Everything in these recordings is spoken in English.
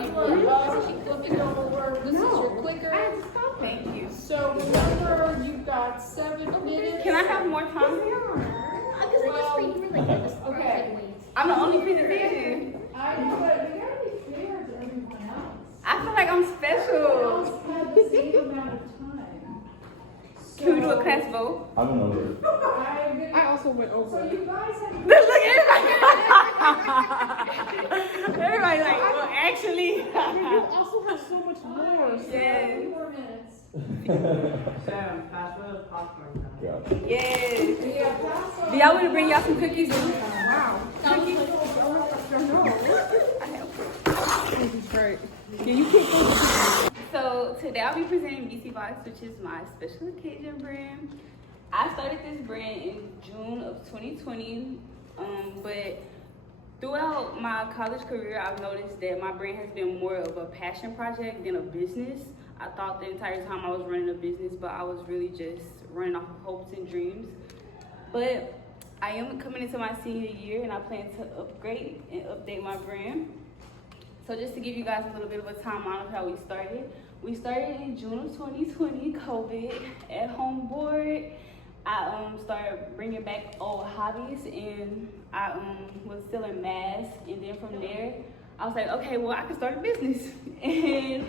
you want she flip it over. This is your clicker. Thank you. So remember, you've got 7 minutes. Can I have more time? Because I just think we're like Okay. I'm the only presentation. I know, but we gotta be fair to everyone else. I feel like I'm Everyone special. else had the same amount of time. Can we do a class vote? I don't know. I also went over. So you guys have. Look, everybody like, well, actually. You also have so much more. So Yes. 2 more minutes. Sam, pass me the popcorn now. Yeah. Yes. Yeah, pass on. Do y'all want to bring y'all some cookies? Wow. Cookies? This is great. Yeah, you can't go. So today I'll be presenting BC Box, which is my special occasion brand. I started this brand in June of 2020, but throughout my college career, I've noticed that my brand has been more of a passion project than a business. I thought the entire time I was running a business, but I was really just running off of hopes and dreams. But I am coming into my senior year, and I plan to upgrade and update my brand. So just to give you guys a little bit of a timeline of how we started. We started in June of 2020, COVID, at home board. I started bringing back old hobbies, and I was selling masks, and then from there, I was like, okay, well, I can start a business. And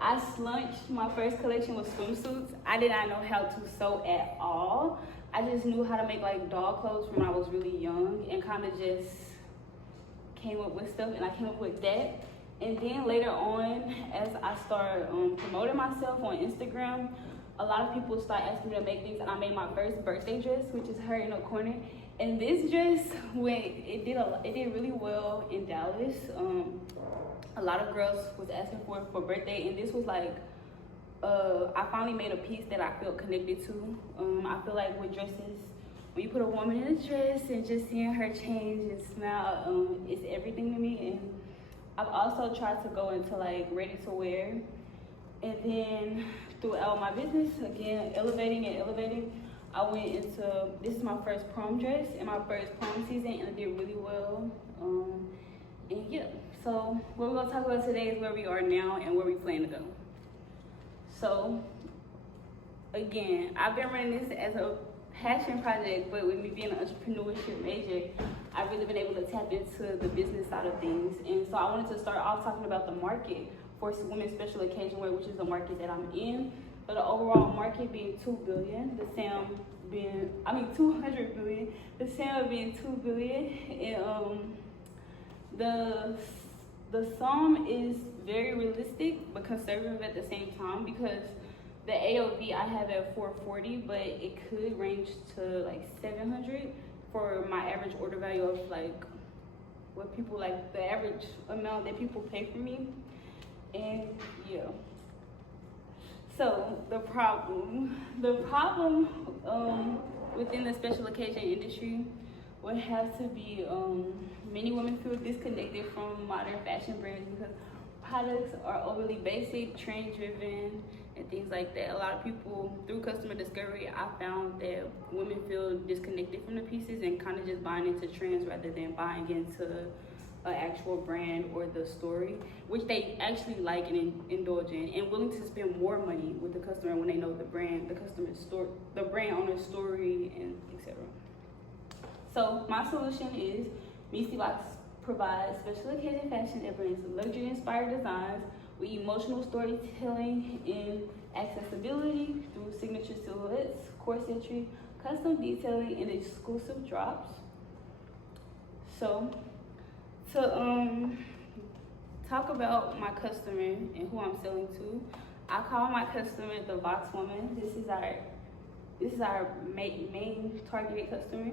I launched my first collection with swimsuits. I did not know how to sew at all. I just knew how to make like doll clothes when I was really young, and kind of just came up with stuff, and I came up with that. And then later on, as I started promoting myself on Instagram, a lot of people started asking me to make things, and I made my first birthday dress, which is her in a corner. And this dress it did really well in Dallas. A lot of girls was asking for it for birthday, and this was like I finally made a piece that I felt connected to. I feel like with dresses, when you put a woman in a dress and just seeing her change and smile, it's everything to me. And I've also tried to go into like ready to wear, and then throughout my business, again, elevating, I went into, this is my first prom dress and my first prom season, and I did really well. And yeah, so what we're gonna talk about today is where we are now and where we plan to go. So again, I've been running this as a passion project, but with me being an entrepreneurship major, I've really been able to tap into the business side of things. And so I wanted to start off talking about the market for women's special occasion wear, which is the market that I'm in. But the overall market being $2 billion, the SAM being, $200 billion, the SAM being $2 billion. And the sum is very realistic but conservative at the same time, because the AOV I have at $440, but it could range to like $700 for my average order value of like what people like, the average amount that people pay for me. And yeah. So the problem within the special occasion industry would have to be many women feel disconnected from modern fashion brands because products are overly basic, trend driven, and things like that. A lot of people, through customer discovery, I found that women feel disconnected from the pieces and kind of just buying into trends rather than buying into an actual brand or the story, which they actually like and indulge in, and willing to spend more money with the customer when they know the brand, the customer's story, the brand owner's story, and etc. So my solution is BC Box provides special occasion fashion that brings luxury-inspired designs with emotional storytelling and accessibility through signature silhouettes, corsetry, custom detailing, and exclusive drops. So to talk about my customer and who I'm selling to, I call my customer the Box Woman. This is our main targeted customer.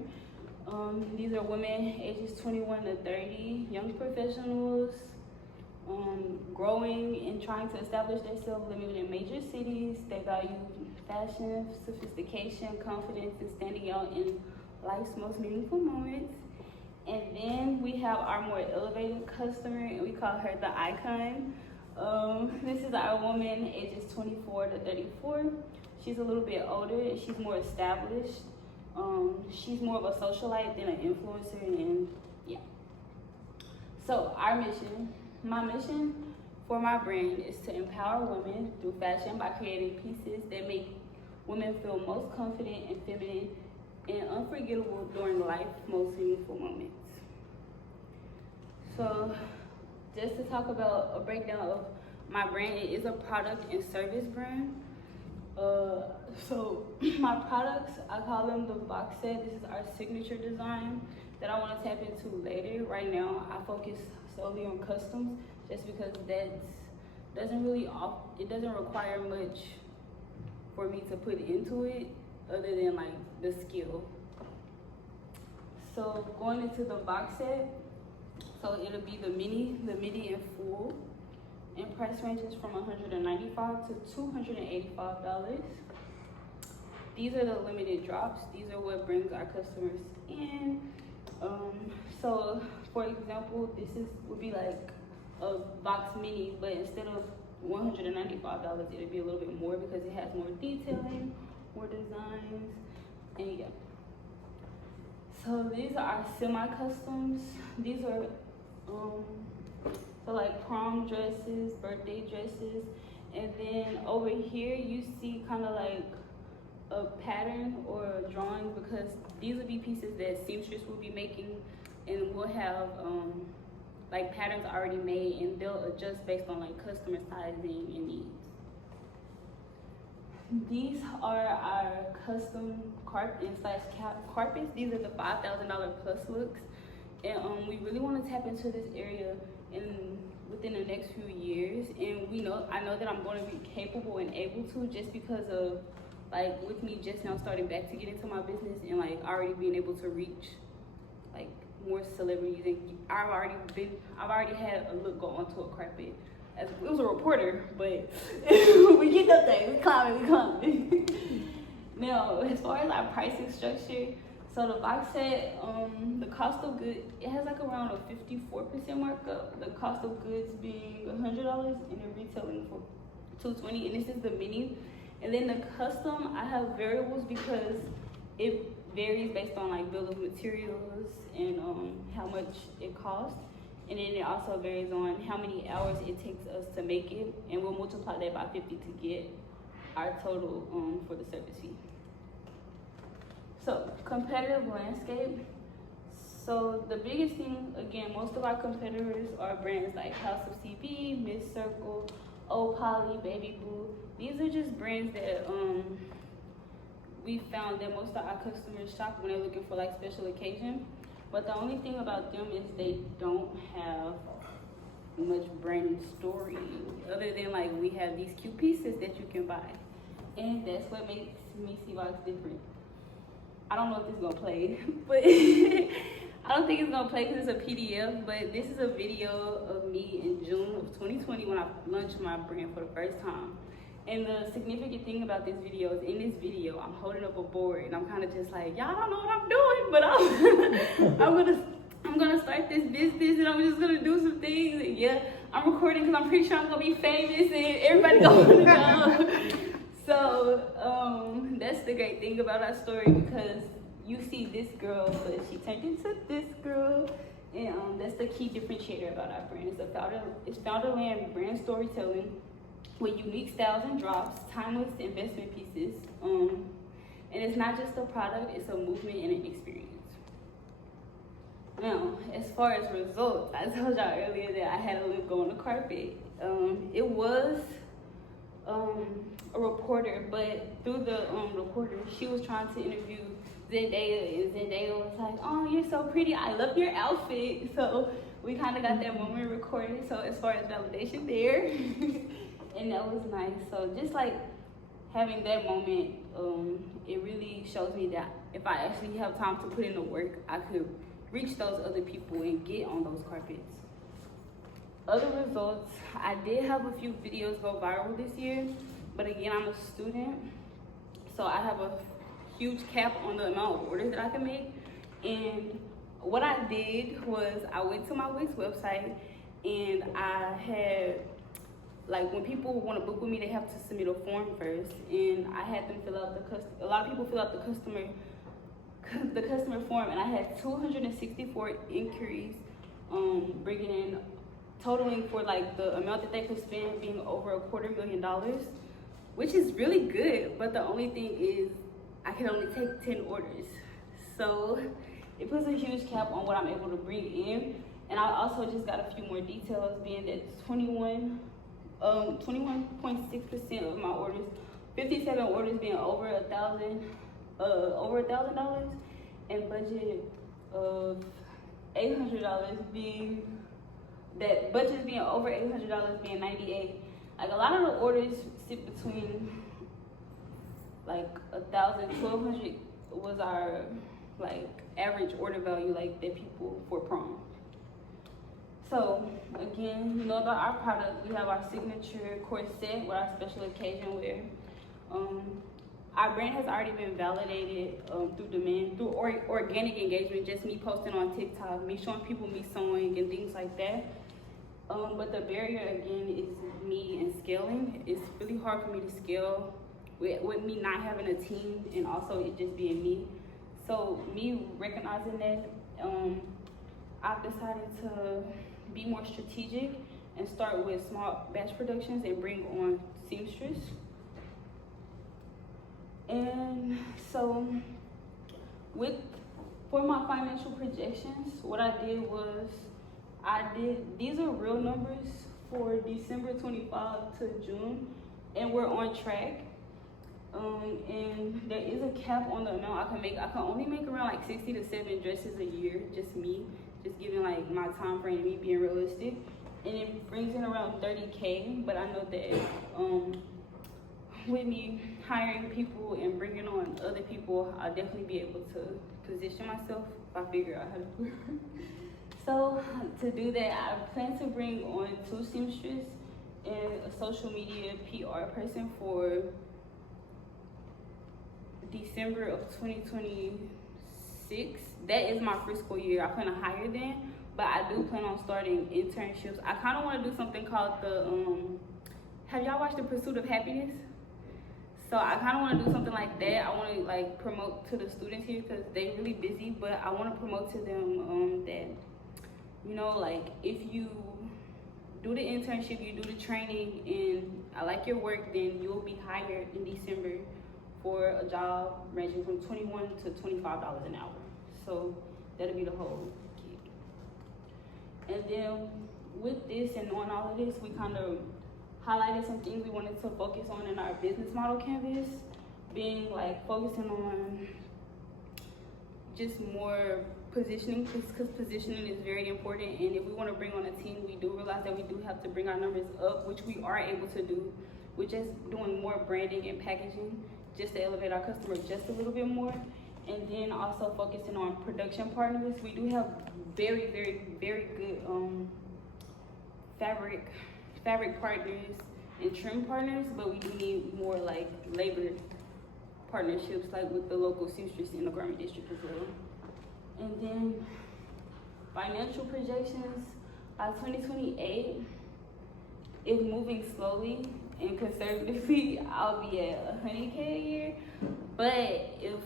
These are women ages 21 to 30, young professionals, growing and trying to establish themselves living in major cities. They value fashion, sophistication, confidence, and standing out in life's most meaningful moments. And then we have our more elevated customer, and we call her the Icon. This is our woman ages 24 to 34. She's a little bit older, and she's more established. She's more of a socialite than an influencer, and yeah. So my mission for my brand is to empower women through fashion by creating pieces that make women feel most confident and feminine and unforgettable during life's most meaningful moments. So just to talk about a breakdown of my brand, it is a product and service brand. So my products, I call them the box set. This is our signature design that I want to tap into later. Right now, I focus solely on customs just because that it doesn't require much for me to put into it other than like the skill. So going into the box set, so it'll be the midi and full, and price ranges from $195 to $285. These are the limited drops. These are what brings our customers in. So for example, would be like a box mini, but instead of $195, it'll be a little bit more because it has more detailing, more designs, and yeah. So these are our semi-customs. These are so like prom dresses, birthday dresses, and then over here you see kind of like a pattern or a drawing because these will be pieces that seamstress will be making, and we'll have like patterns already made, and they'll adjust based on like customer sizing and needs. These are our custom carpets. These are the $5,000 plus looks, and we really want to tap into this area within the next few years. And I know that I'm going to be capable and able to, just because of like with me just now starting back to get into my business and like already being able to reach like more celebrities, and I've already had a look go onto a carpet. It was a reporter, but we get that thing. We climbing. Now, as far as our pricing structure, so the box set, the cost of goods, it has like around a 54% markup. The cost of goods being $100 and they're retailing for $220, and this is the mini. And then the custom, I have variables because it varies based on like bill of materials and how much it costs. And then it also varies on how many hours it takes us to make it, and we'll multiply that by 50 to get our total for the service fee. So competitive landscape. So the biggest thing, again, most of our competitors are brands like House of CB, Miss Circle, Oh Polly, Baby Boo. These are just brands that we found that most of our customers shop when they're looking for like special occasion. But the only thing about them is they don't have much brand story other than like we have these cute pieces that you can buy. And that's what makes Missy Box different. I don't know if this is gonna play, but I don't think it's gonna play because it's a PDF, but this is a video of me in June of 2020 when I launched my brand for the first time. And the significant thing about this video is in this video, I'm holding up a board and I'm kind of just like, y'all don't know what I'm doing, but I'm gonna start this business and I'm just gonna do some things. And yeah, I'm recording because I'm pretty sure I'm gonna be famous and everybody gonna know. So that's the great thing about our story, because you see this girl, but she turned into this girl. And that's the key differentiator about our brand. It's founder-led brand storytelling with unique styles and drops, timeless investment pieces. And it's not just a product, it's a movement and an experience. Now, as far as results, I told y'all earlier that I had a look on the carpet. It was a reporter, but through the reporter, she was trying to interview Zendaya, and Zendaya was like, oh, you're so pretty, I love your outfit. So we kind of got that moment recorded. So as far as validation there, and that was nice. So just like having that moment, it really shows me that if I actually have time to put in the work, I could reach those other people and get on those carpets. Other results, I did have a few videos go viral this year, but again, I'm a student, so I have a huge cap on the amount of orders that I can make. And what I did was I went to my Wix website, and I had, like, when people want to book with me, they have to submit a form first, and I had them fill out a lot of people fill out the customer form, and I had 264 inquiries, bringing in totaling for like the amount that they could spend being over $250,000, which is really good. But the only thing is I can only take 10 orders. So it puts a huge cap on what I'm able to bring in. And I also just got a few more details, being that 21.6% of my orders, 57 orders being over $1,000, and budget of $800 being that budget being over $800 being 98. Like a lot of the orders sit between like 1,000, 1,200 was our like average order value like that people for prom. So again, you know about our product. We have our signature corset with our special occasion wear. Our brand has already been validated through demand, through organic engagement, just me posting on TikTok, me showing people me sewing and things like that. But the barrier again is me and scaling. It's really hard for me to scale with me not having a team and also it just being me. So me recognizing that, I've decided to be more strategic and start with small batch productions and bring on seamstress. And so for my financial projections, what I did was these are real numbers for December 25 to June, and we're on track. And there is a cap on the amount I can make. I can only make around like 60 to 70 dresses a year, just me, just giving like my time frame, me being realistic. And it brings in around 30K, but I know that with me hiring people and bringing on other people, I'll definitely be able to position myself if I figure out how to do it. So to do that, I plan to bring on 2 seamstresses and a social media PR person for December of 2026. That is my first school year. I plan to hire then, but I do plan on starting internships. I kind of want to do something called have y'all watched The Pursuit of Happiness? So I kind of want to do something like that. I want to like promote to the students here because they're really busy, but I want to promote to them that, you know, like if you do the internship, you do the training, and I like your work, then you'll be hired in December for a job ranging from $21 to $25 an hour. So that'll be the whole gig. And then with this and knowing all of this, we kind of highlighted some things we wanted to focus on in our business model canvas, being like focusing on just more positioning, because positioning is very important. And if we want to bring on a team, we do realize that we do have to bring our numbers up, which we are able to do. We're just doing more branding and packaging just to elevate our customers just a little bit more. And then also focusing on production partners. We do have very, very, very good fabric partners and trim partners, but we do need more like labor partnerships, like with the local seamstress in the garment district as well. And then financial projections by 2028, if moving slowly and conservatively, I'll be at 100K a year. But if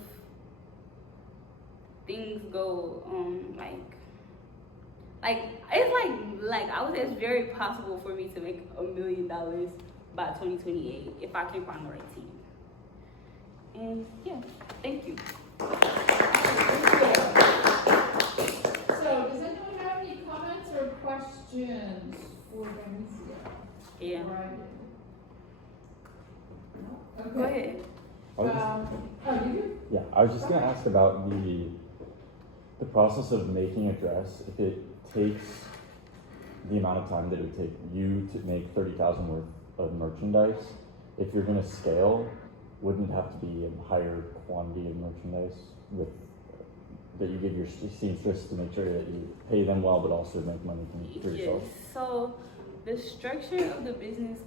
things go it's like I would say it's very possible for me to make $1 million by 2028 if I can find the right team. And yeah, thank you. So does anyone have any comments or questions for Denicia? Yeah. Right. No? Okay. Go ahead. Oh, you do? Yeah, I was just gonna ask about the process of making a dress. If it takes the amount of time that it would take you to make 30,000 worth of merchandise, if you're gonna scale, wouldn't it have to be a higher quantity of merchandise that you give your seamstress to make sure that you pay them well, but also make money for yourself? Yes. So the structure of the business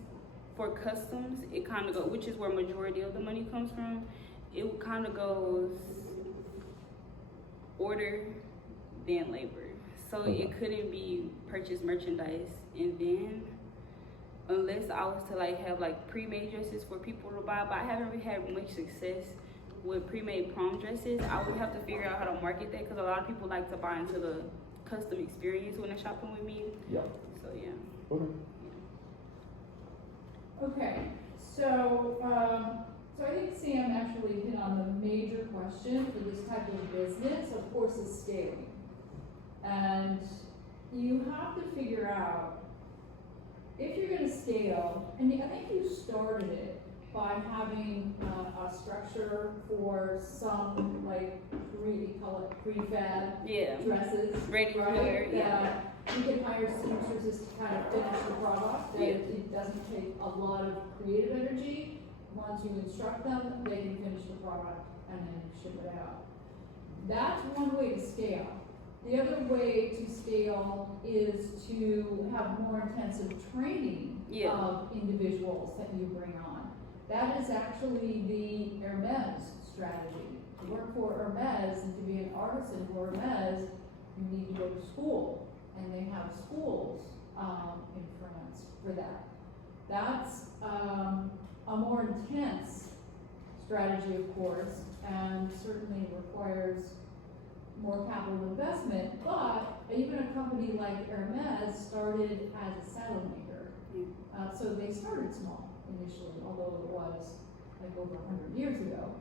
for customs, it kind of goes, which is where majority of the money comes from. It kind of goes order then labor. So it couldn't be purchase merchandise and then, unless I was to like have like pre-made dresses for people to buy. But I haven't really had much success with pre-made prom dresses. I would have to figure out how to market that because a lot of people like to buy into the custom experience when they're shopping with me. Yeah. So yeah. Okay. Okay, so, so I think Sam actually hit on the major question for this type of business, of course, is scaling. And you have to figure out if you're gonna scale, and I think you started it by having a structure for some, like, we call it prefab Yeah. dresses, Ready to right? wear, yeah. That you can hire seamstresses to kind of finish the product, that Yeah. it doesn't take a lot of creative energy. Once you instruct them, they can finish the product and then ship it out. That's one way to scale. The other way to scale is to have more intensive training Yeah. of individuals that you bring on. That is actually the Hermes strategy. To work for Hermes and to be an artisan for Hermes, you need to go to school, and they have schools in France for that. That's a more intense strategy, of course, and certainly requires more capital investment, but even a company like Hermes started as a saddle maker. So they started small initially, although it was like over 100 years ago.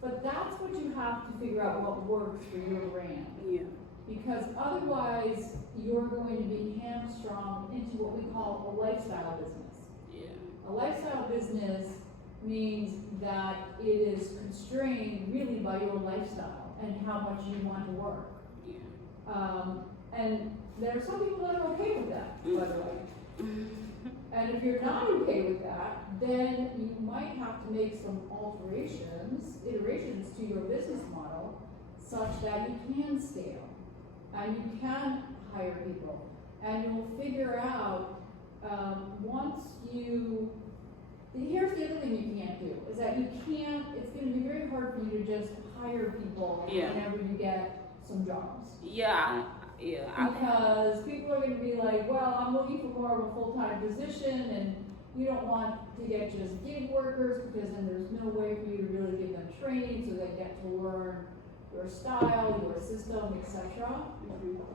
But that's what you have to figure out what works for your brand. Yeah. Because otherwise, you're going to be hamstrung into what we call a lifestyle business. Yeah. A lifestyle business means that it is constrained really by your lifestyle and how much you want to work. Yeah. And there are some people that are okay with that, by the way. And if you're not okay with that, then you might have to make some iterations to your business model such that you can scale and you can hire people. And you'll figure out, here's the other thing you can't do, is that it's gonna be very hard for you to just hire people Yeah. whenever you get some jobs. Yeah. Because people are gonna be like, well, I'm looking for more of a full-time position, and you don't want to get just gig workers, because then there's no way for you to really give them training so they get to learn your style, your system, etc.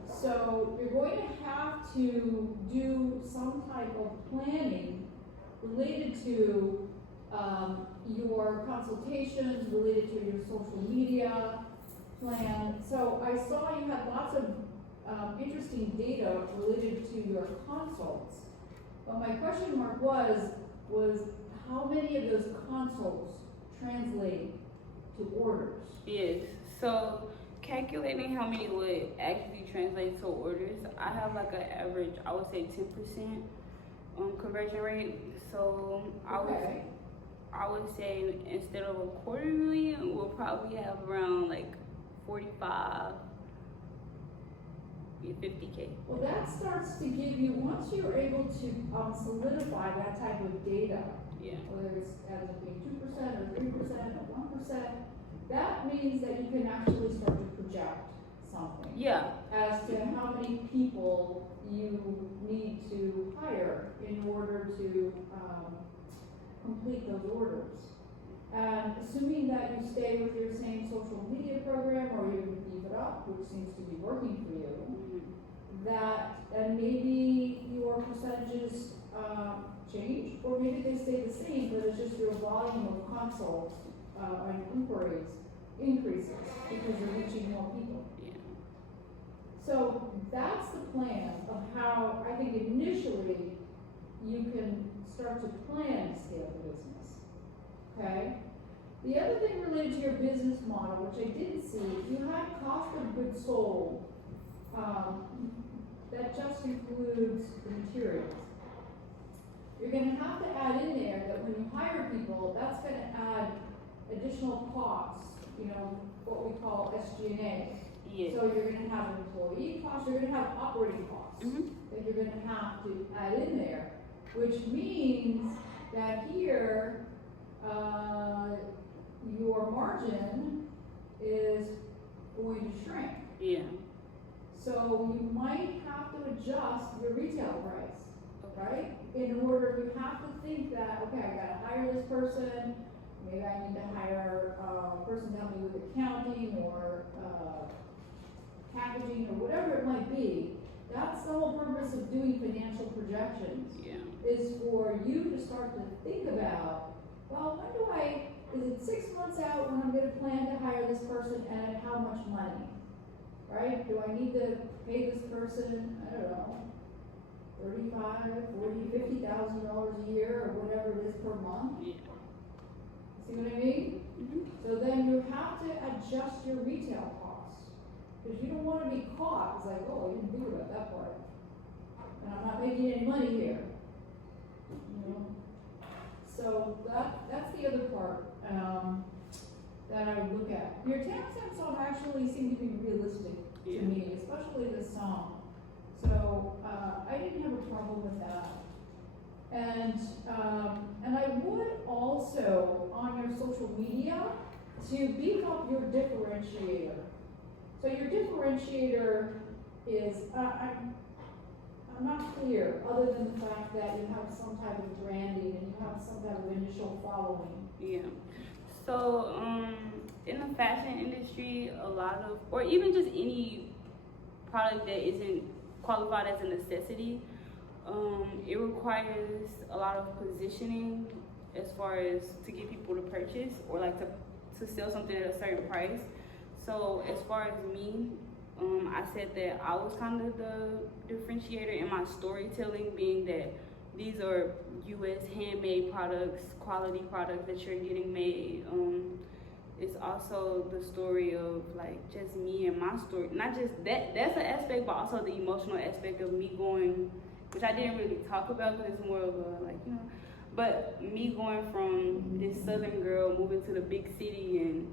So you're going to have to do some type of planning related to your consultations, related to your social media plan. So I saw you had lots of interesting data related to your consults. But my question mark was how many of those consults translate to orders? Yes. So calculating how many would actually translate to orders, I have like an average, I would say 10% conversion rate. So I would say instead of a quarter million, we'll probably have around like 45, 50K. Well, that starts to give you, once you're able to solidify that type of data, Yeah. whether it's as it being 2% or 3% or 1%, that means that you can actually start to project something. Yeah. As to how many people you need to hire in order to complete those orders. And assuming that you stay with your same social media program or even beef it up, which seems to be working for you, and maybe your percentages change, or maybe they stay the same, but it's just your volume of consults and inquiries increases because you're reaching more people. Yeah. So that's the plan of how I think initially you can start to plan to scale the business. Okay? The other thing related to your business model, which I didn't see, you had cost of goods sold. That just includes the materials. You're going to have to add in there that when you hire people, that's going to add additional costs, what we call SG&A. Yeah. So you're going to have employee costs, you're going to have operating costs that you're going to have to add in there, which means that here, your margin is going to shrink. Yeah. So you might have to adjust your retail price, right? In order, you have to think that, okay, I gotta hire this person, maybe I need to hire a person to help me with accounting or packaging or whatever it might be. That's the whole purpose of doing financial projections, Yeah. is for you to start to think about, well, is it 6 months out when I'm gonna plan to hire this person and at how much money? Right? Do I need to pay this person, I don't know, $35,000, $40,000, $50,000 a year or whatever it is per month? Yeah. See what I mean? Mhm. So then you have to adjust your retail costs. Because you don't wanna be caught, it's like, oh, I didn't think about that part. And I'm not making any money here. You know? So that's the other part, that I would look at. Your 10% song actually seemed to be realistic to Yeah. me, especially this song. So, I didn't have a problem with that. And I would also, on your social media, to beef up your differentiator. So your differentiator is, I'm not clear, other than the fact that you have some type of branding and you have some type of initial following. Yeah. So, in the fashion industry, a lot of, or even just any product that isn't qualified as a necessity, it requires a lot of positioning as far as to get people to purchase or like to sell something at a certain price. So as far as me, I said that I was kind of the differentiator in my storytelling, being that these are U.S. handmade products, quality products that you're getting made. It's also the story of like just me and my story. Not just that's an aspect, but also the emotional aspect of me going, which I didn't really talk about because it's more of a like, you know, but me going from this southern girl moving to the big city and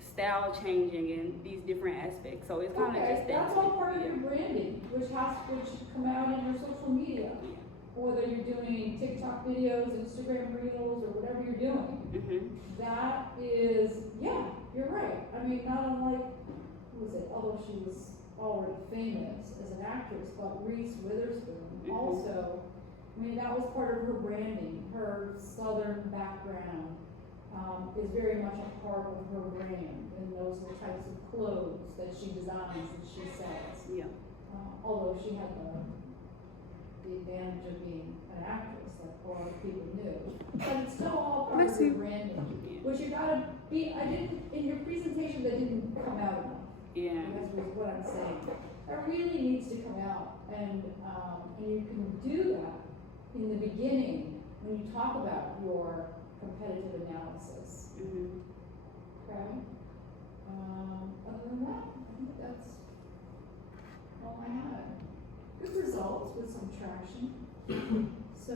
style changing and these different aspects. So it's kind of just that. That's all part of your branding, which should come out in your social media. Yeah. Whether you're doing TikTok videos, Instagram reels, or whatever you're doing. Mm-hmm. That is, yeah, you're right. I mean, not unlike, who was it, although she was already famous as an actress, but Reese Witherspoon also, I mean, that was part of her branding. Her southern background is very much a part of her brand, and those are the types of clothes that she designs and she sells. Yeah. Although she had the advantage of being an actress that a lot of people knew. But it's still all part of your branding. Which you gotta be, in your presentation that didn't come out enough. Yeah. That's what I'm saying. That really needs to come out, and you can do that in the beginning when you talk about your competitive analysis. Mm-hmm. Okay? Other than that, I think that's all I had. Good results with some traction. So,